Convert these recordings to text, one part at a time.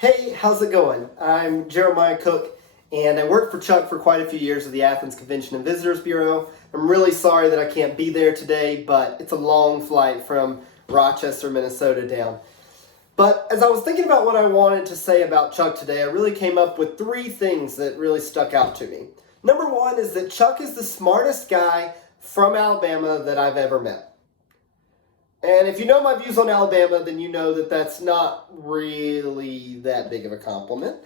Hey, how's it going? I'm Jeremiah Cook, and I worked for Chuck for quite a few years at the Athens Convention and Visitors Bureau. I'm really sorry that I can't be there today, but it's a long flight from Rochester, Minnesota down. But as I was thinking about what I wanted to say about Chuck today, I really came up with three things that really stuck out to me. Number one is that Chuck is the smartest guy from Alabama that I've ever met. And if you know my views on Alabama, then you know that that's not really that big of a compliment.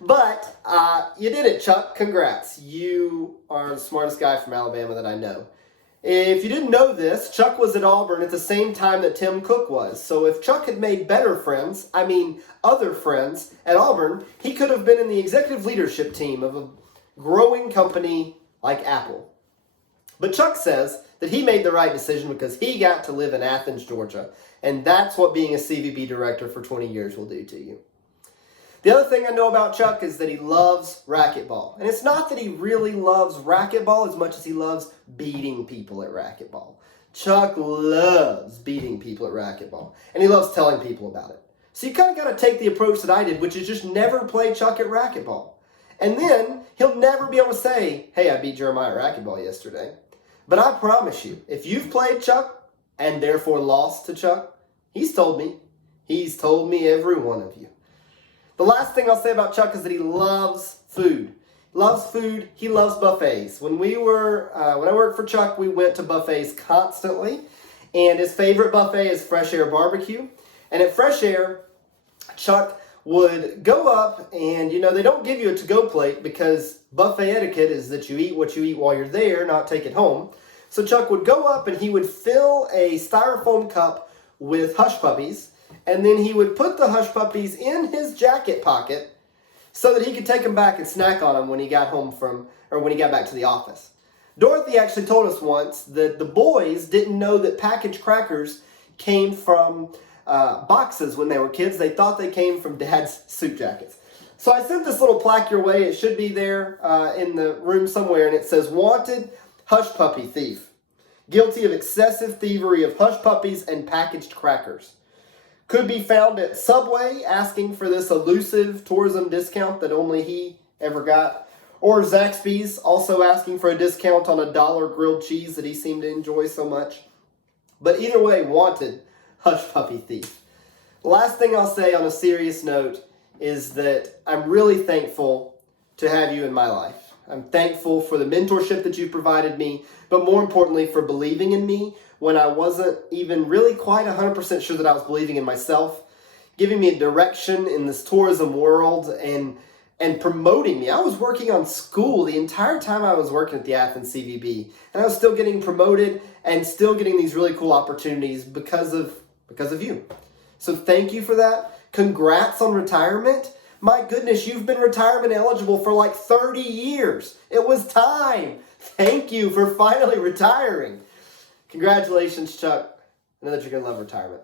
But you did it, Chuck. Congrats. You are the smartest guy from Alabama that I know. If you didn't know this, Chuck was at Auburn at the same time that Tim Cook was. So if Chuck had made other friends at Auburn, he could have been in the executive leadership team of a growing company like Apple. But Chuck says that he made the right decision because he got to live in Athens, Georgia. And that's what being a CVB director for 20 years will do to you. The other thing I know about Chuck is that he loves racquetball. And it's not that he really loves racquetball as much as he loves beating people at racquetball. Chuck loves beating people at racquetball. And he loves telling people about it. So you kind of got to take the approach that I did, which is just never play Chuck at racquetball. And then he'll never be able to say, hey, I beat Jeremiah at racquetball yesterday. But I promise you, if you've played Chuck and therefore lost to Chuck, he's told me. He's told me, every one of you. The last thing I'll say about Chuck is that he loves food. He loves food. He loves buffets. When I worked for Chuck, we went to buffets constantly. And his favorite buffet is Fresh Air Barbecue. And at Fresh Air, Chuck would go up and, they don't give you a to-go plate because buffet etiquette is that you eat what you eat while you're there, not take it home. So Chuck would go up and he would fill a styrofoam cup with Hush Puppies, and then he would put the Hush Puppies in his jacket pocket so that he could take them back and snack on them when he got when he got back to the office. Dorothy actually told us once that the boys didn't know that packaged crackers came from boxes when they were kids. They thought they came from Dad's suit jackets. So I sent this little plaque your way. It should be there in the room somewhere, and it says, "Wanted Hush Puppy Thief. Guilty of excessive thievery of Hush Puppies and packaged crackers. Could be found at Subway asking for this elusive tourism discount that only he ever got. Or Zaxby's also asking for a discount on $1 grilled cheese that he seemed to enjoy so much. But either way, wanted Hush Puppy Thief." The last thing I'll say on a serious note is that I'm really thankful to have you in my life. I'm thankful for the mentorship that you've provided me, but more importantly for believing in me when I wasn't even really quite 100% sure that I was believing in myself, giving me a direction in this tourism world and promoting me. I was working on school the entire time I was working at the Athens CVB, and I was still getting promoted and still getting these really cool opportunities because of you. So thank you for that. Congrats on retirement. My goodness, you've been retirement eligible for like 30 years. It was time. Thank you for finally retiring. Congratulations, Chuck. I know that you're going to love retirement.